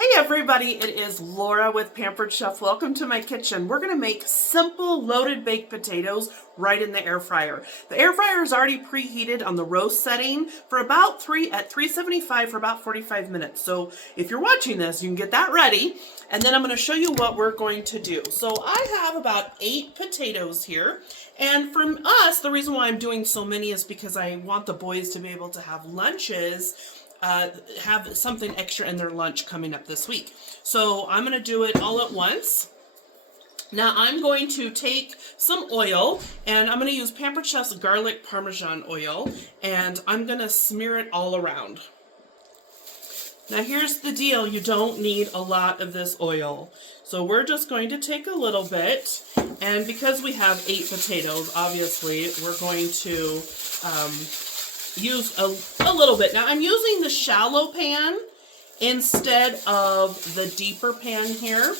Hey everybody, it is Laura with Pampered Chef. Welcome to my kitchen. We're going to make simple loaded baked potatoes right in the air fryer. The air fryer is already preheated on the roast setting for about 375 for about 45 minutes. So if you're watching this, you can get that ready. And then I'm going to show you what we're going to do. So I have about 8 potatoes here. And for us, the reason why I'm doing so many is because I want the boys to be able to have lunches, have something extra in their lunch coming up this week. So I'm going to do it all at once. Now I'm going to take some oil, and I'm going to use Pampered Chef's garlic parmesan oil, and I'm going to smear it all around. Now here's the deal, you don't need a lot of this oil. So we're just going to take a little bit, and because we have 8 potatoes, obviously we're going to use a little bit. Now I'm using the shallow pan instead of the deeper pan here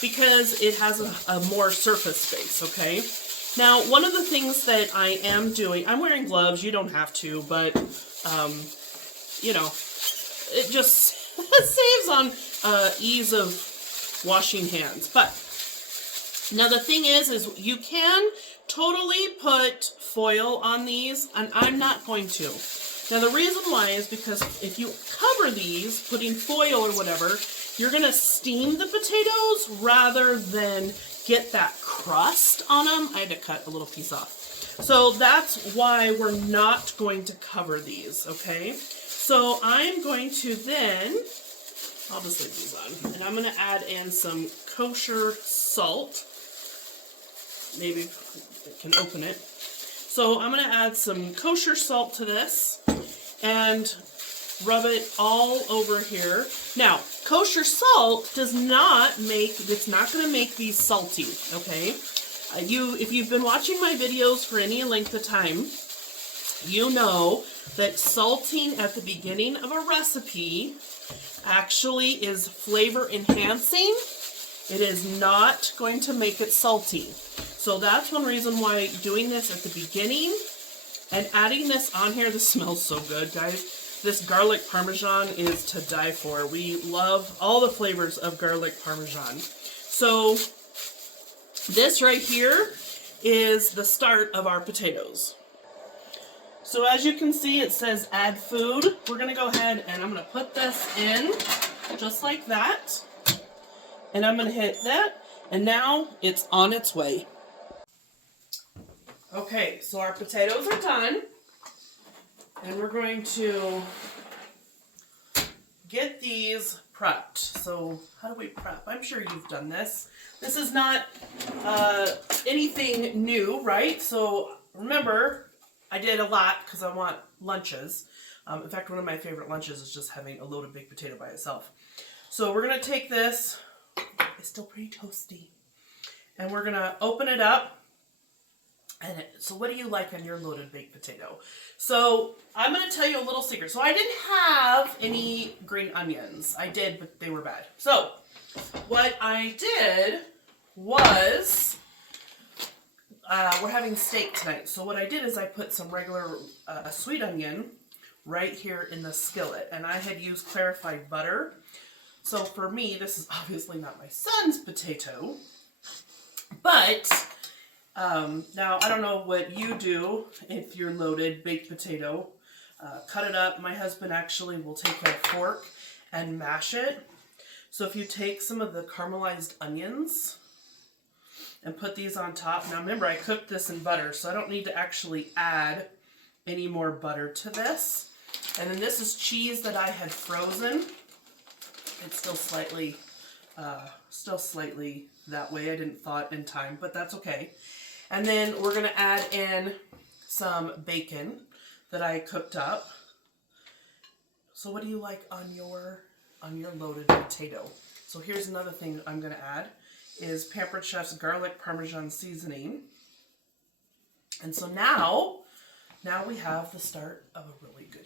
because it has a more surface space, okay? Now one of the things that I am doing, I'm wearing gloves, you don't have to, but you know, it just saves on ease of washing hands. But now the thing is you can totally put foil on these, and I'm not going to. Now the reason why is because if you cover these, putting foil or whatever, you're going to steam the potatoes rather than get that crust on them. I had to cut a little piece off. So that's why we're not going to cover these, okay? So I'm going to then, I'll just leave these on, and I'm going to add in some kosher salt. Maybe I can open it. So I'm going to add some kosher salt to this and rub it all over here. Now, kosher salt does not make, it's not going to make these salty, okay? If you've been watching my videos for any length of time, you know that salting at the beginning of a recipe actually is flavor enhancing. It is not going to make it salty. So that's one reason why doing this at the beginning and adding this on here, this smells so good, guys. This garlic parmesan is to die for. We love all the flavors of garlic parmesan. So this right here is the start of our potatoes. So as you can see, it says add food. We're going to go ahead and I'm going to put this in just like that. And I'm going to hit that. And now it's on its way. Okay, so our potatoes are done. And we're going to get these prepped. So how do we prep? I'm sure you've done this. This is not anything new, right? So remember, I did a lot because I want lunches. In fact, one of my favorite lunches is just having a loaded baked potato by itself. So we're going to take this. It's still pretty toasty. And we're going to open it up. And so what do you like on your loaded baked potato? So I'm going to tell you a little secret. So I didn't have any green onions. I did, but they were bad. So what I did was, we're having steak tonight. So what I did is I put some regular sweet onion right here in the skillet. And I had used clarified butter. So for me, this is obviously not my son's potato. But now, I don't know what you do if you're loaded baked potato. Cut it up. My husband actually will take a fork and mash it. So if you take some of the caramelized onions and put these on top. Now remember, I cooked this in butter, so I don't need to actually add any more butter to this. And then this is cheese that I had frozen. It's still slightly that way. I didn't thaw it in time, but that's okay. And then we're going to add in some bacon that I cooked up. So what do you like on your loaded potato? So here's another thing I'm going to add is Pampered Chef's garlic parmesan seasoning. And so now we have the start of a really good